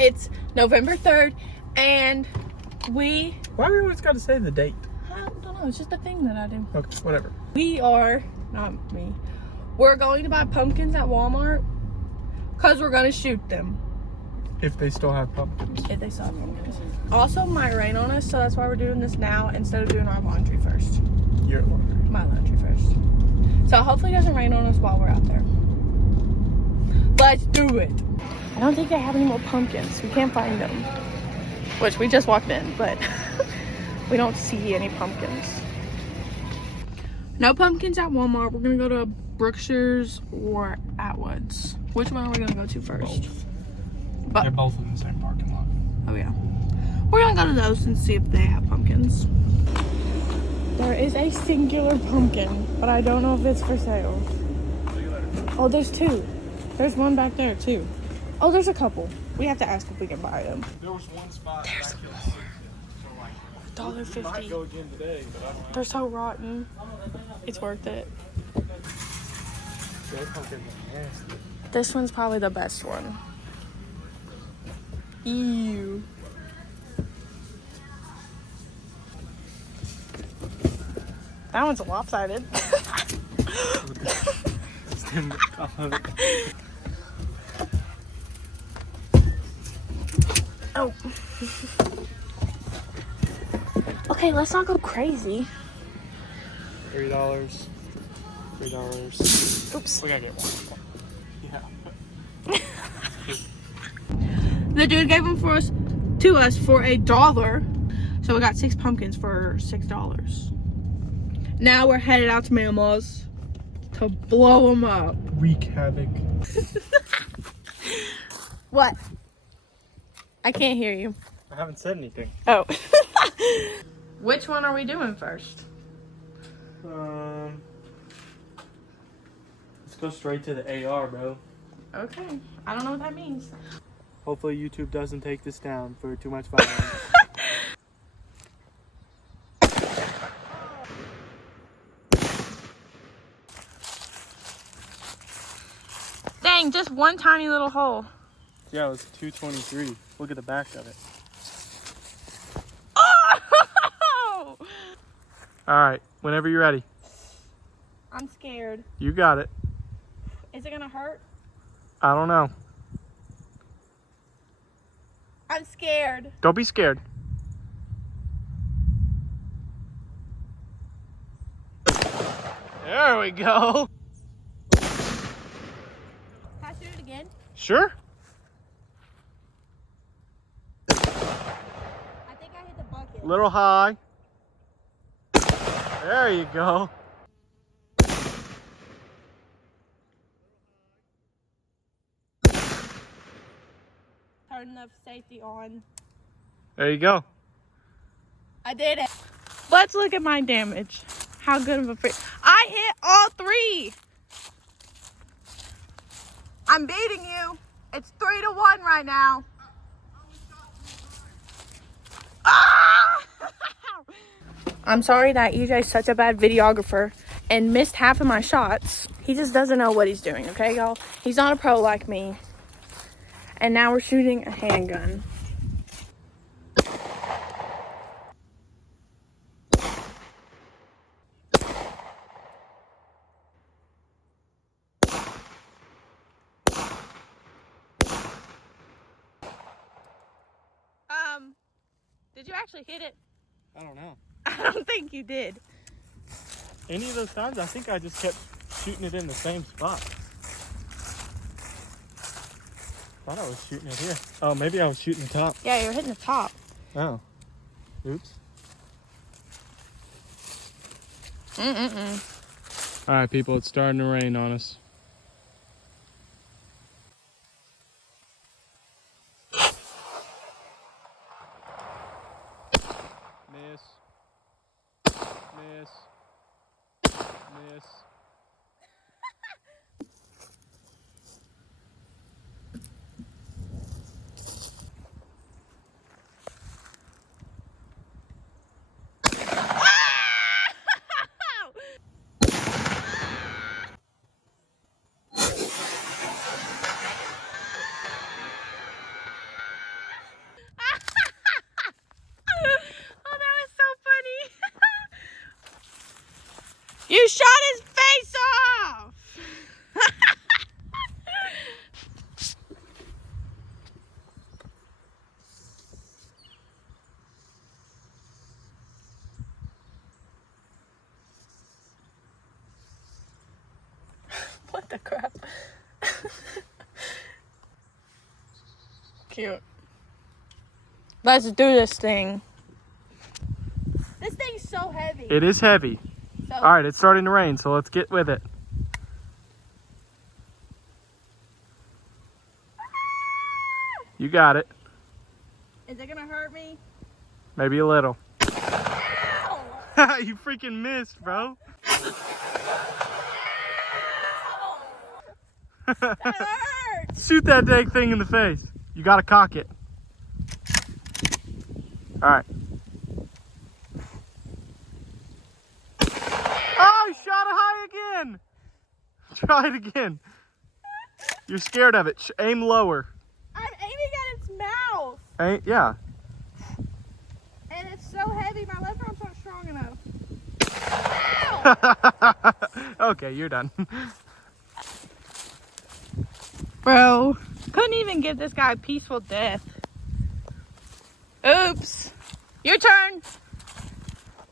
It's November 3rd, and we... Why do we always got to say the date? I don't know. It's just a thing that I do. Okay, whatever. We are... Not me. We're going to buy pumpkins at Walmart because we're going to shoot them. If they still have pumpkins. If they still have pumpkins. Also, might rain on us, so that's why we're doing this now instead of doing our laundry first. Your laundry. My laundry first. So hopefully it doesn't rain on us while we're out there. Let's do it. I don't think they have any more pumpkins. We can't find them. Which we just walked in, but we don't see any pumpkins. No pumpkins at Walmart. We're gonna go to Brookshire's or Atwoods. Which one are we gonna go to first? Both. They're both in the same parking lot. Oh yeah. We're gonna go to those and see if they have pumpkins. There is a singular pumpkin, but I don't know if it's for sale. Oh, there's two. There's one back there too. Oh, there's a couple. We have to ask if we can buy them. There was one spot There's back in the section. So like, we might $1.50. go again today, but I don't know. They're so rotten. It's worth it. Those pumpkins are nasty. This one's probably the best one. Ew. That one's lopsided. Oh. Okay, let's not go crazy. $3. $3. Oops. We gotta get one. Yeah. The dude gave them to us for $1. So we got 6 pumpkins for $6. Now we're headed out to Mama's to blow them up. Wreak havoc. What? I can't hear you. I haven't said anything. Oh. Which one are we doing first? Let's go straight to the AR, bro. Okay. I don't know what that means. Hopefully YouTube doesn't take this down for too much violence. Dang, just one tiny little hole. Yeah, it was 223. Look at the back of it. Oh! Alright, whenever you're ready. I'm scared. You got it. Is it gonna hurt? I don't know. I'm scared. Don't be scared. There we go. Can I shoot it again? Sure. I think I hit the bucket. Little high. There you go. Turn the safety on. There you go. I did it. Let's look at my damage. How good of a free. I hit all 3. I'm beating you. It's 3-1 right now. Ah! I'm sorry that EJ's such a bad videographer and missed half of my shots. He just doesn't know what he's doing, okay, y'all? He's not a pro like me. And now we're shooting a handgun. Did you actually hit it? I don't know. I don't think you did. Any of those times, I think I just kept shooting it in the same spot. Thought I was shooting it here. Oh, maybe I was shooting the top. Yeah, you're hitting the top. Oh. Oops. All right, people, it's starting to rain on us. Miss. Miss. Miss. the crap. Cute. Let's do this thing. This thing's so heavy. It is heavy. So, All right, it's starting to rain, so let's get with it. You got it. is it gonna hurt me? Maybe a little. Ow! You freaking missed, bro. That hurts! Shoot that dang thing in the face. You gotta cock it. All right. Oh, you shot it high again. Try it again. You're scared of it. Aim lower. I'm aiming at its mouth. Yeah. And it's so heavy, my left arm's not strong enough. Ow! Okay, you're done. Bro, couldn't even give this guy a peaceful death. Oops. Your turn.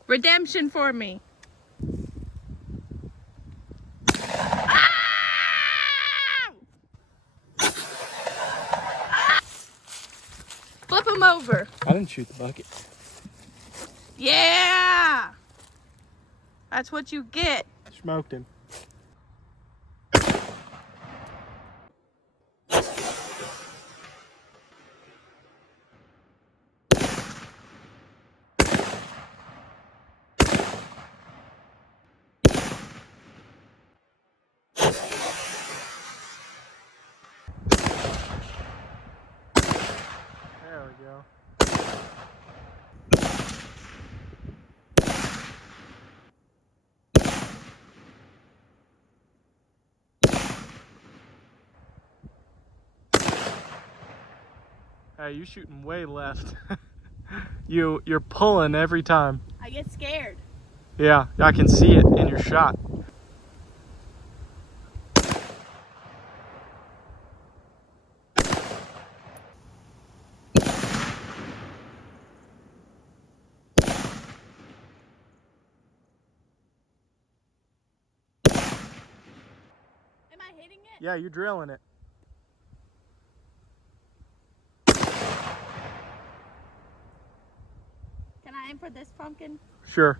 Redemption for me. Flip him over. I didn't shoot the bucket. Yeah. That's what you get. Smoked him. There we go. Hey, you're shooting way left. You're pulling every time. I get scared. Yeah, I can see it in your shot. Am I hitting it? Yeah, you're drilling it. Can I aim for this pumpkin? Sure.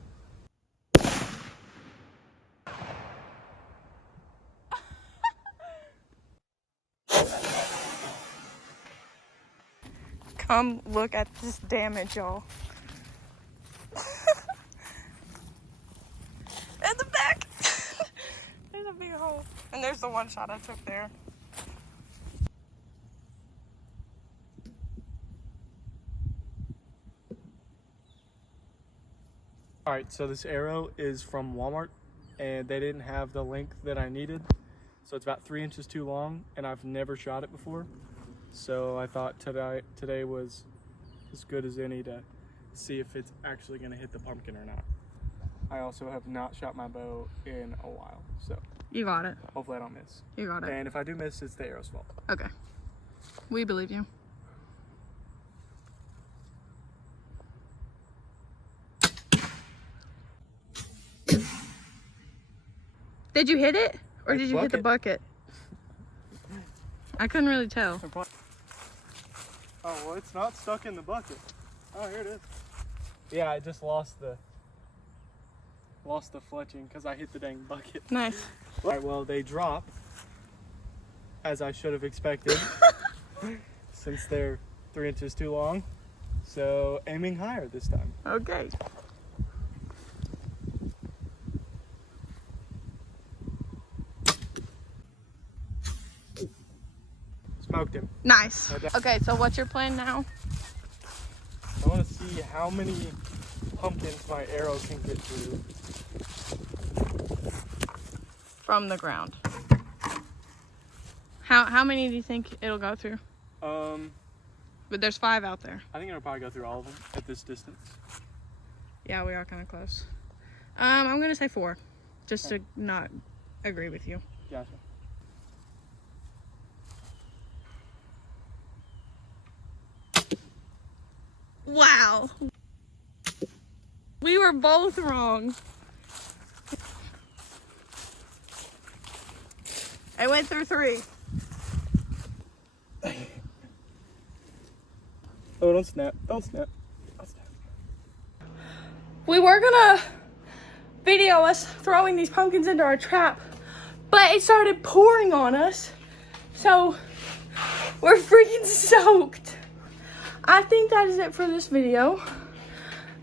Come look at this damage, y'all. In the back. There's a big hole. And there's the one shot I took there. All right, so this arrow is from Walmart, and they didn't have the length that I needed. So it's about 3 inches too long, and I've never shot it before. So I thought today was as good as any to see if it's actually gonna hit the pumpkin or not. I also have not shot my bow in a while, so You got it. hopefully I don't miss. You got it. And if I do miss, it's the arrow's fault. Okay. We believe you. Did you hit it? Or did you hit the bucket? I couldn't really tell. Oh, well, it's not stuck in the bucket. Oh, here it is. Yeah, I just lost the fletching because I hit the dang bucket. Nice. All right, well, they drop, as I should have expected, since they're 3 inches too long. So aiming higher this time. Okay. Smoked him. Nice. Okay, so what's your plan now? I want to see how many pumpkins my arrow can get through. From the ground. How many do you think it'll go through? I But there's 5 out there. think it'll probably go through all of them at this distance. Yeah, we are kind of close. I'm gonna say 4, just to not agree with you. Gotcha. Wow. We were both wrong. I went through 3. Oh, don't snap. Don't snap. Don't snap. We were gonna video us throwing these pumpkins into our trap, but it started pouring on us. So we're freaking soaked. I think that is it for this video.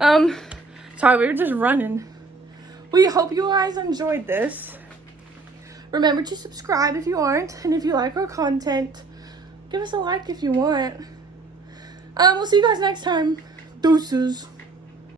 Sorry, we were just running. We hope you guys enjoyed this. Remember to subscribe if you aren't, and if you like our content, give us a like if you want. We'll see you guys next time. Deuces.